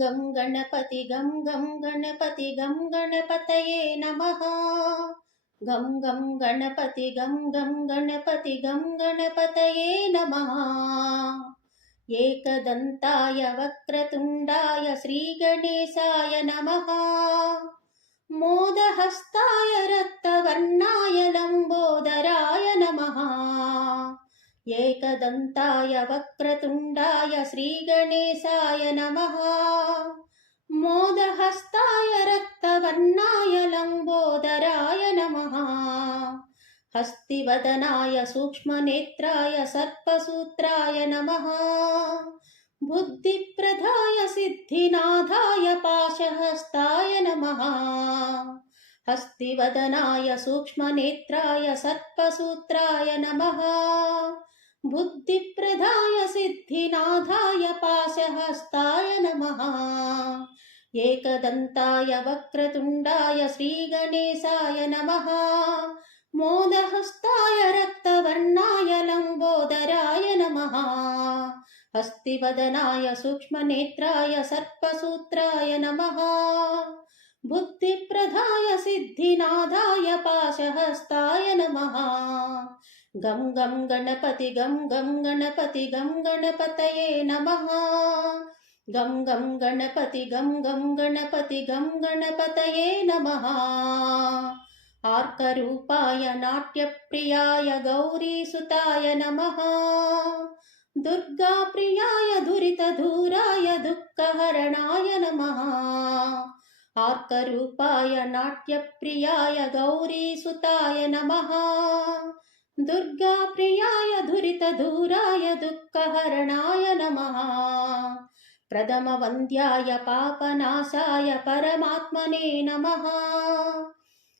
गं गणपति गं गणपतये नमः। गं गणपति गं गणपतये नमः। एकदन्ताय वक्रतुण्डाय श्रीगणेशाय नमः। मोदहस्ताय रक्तवर्णाय लम्बोदराय नमः। एकदन्ताय वक्रतुण्डाय श्रीगणेशाय नमः। मोदहस्ताय रक्तवर्णाय लम्बोदराय नमः। हस्तिवदनाय सूक्ष्मनेत्राय सर्पसूत्राय नमः। बुद्धिप्रदाय सिद्धिनाथाय पाशहस्ताय नमः। हस्तिवदनाय सूक्ष्मनेत्राय सर्पसूत्राय नमः। बुद्धिप्रदाय सिद्धिनाथाय पाशहस्ताय नमः। एकदन्ताय वक्रतुण्डाय श्रीगणेशाय नमः। मोदहस्ताय रक्तवर्णाय लम्बोदराय नमः। हस्तिवदनाय सूक्ष्मनेत्राय सर्पसूत्राय नमः। बुद्धिप्रदाय सिद्धिनाथाय पाशहस्ताय नमः। गं गणपति गं गणपतये नमः। गं गणपति गं गणपतये नमः। आर्करूपाय नाट्यप्रियाय गौरीसुताय नमः। दुर्गाप्रियाय दुरितदूराय दुःखहरणाय नमः। आर्करूपाय नाट्यप्रियाय गौरीसुताय नमः। दुर्गाप्रियाय दुरितदूराय दुःखहरणाय नमः। प्रथमवन्द्याय पापनाशाय परमात्मने नमः।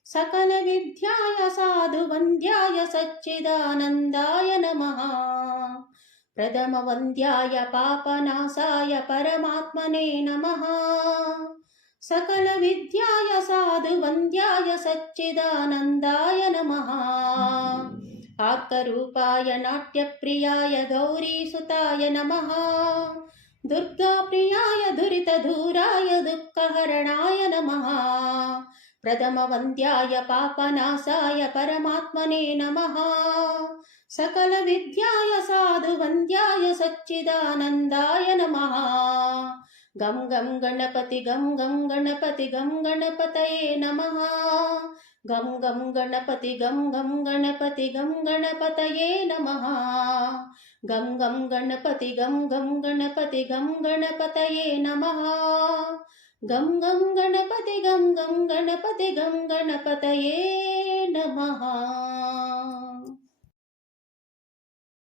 सकलविद्याय साधुवन्द्याय सच्चिदानन्दाय नमः। प्रथमवन्द्याय पापनाशाय परमात्मने नमः। सकलविद्याय साधुवन्द्याय सच्चिदानन्दाय नमः। आर्करूपाय नाट्यप्रियाय गौरीसुताय नमः। दुर्गाप्रियाय दुरितदूराय दुःखहरणाय नमः। प्रथमवन्द्याय पापनाशाय परमात्मने नमः। सकलविद्याय साधुवन्द्याय सच्चिदानन्दाय नमः। गं गणपति गं गणपतये नमः। गं गणपति गं गणपतये नमः। गं गणपति गं गणपतये नमः। गं गणपति गं गणपतये नमः।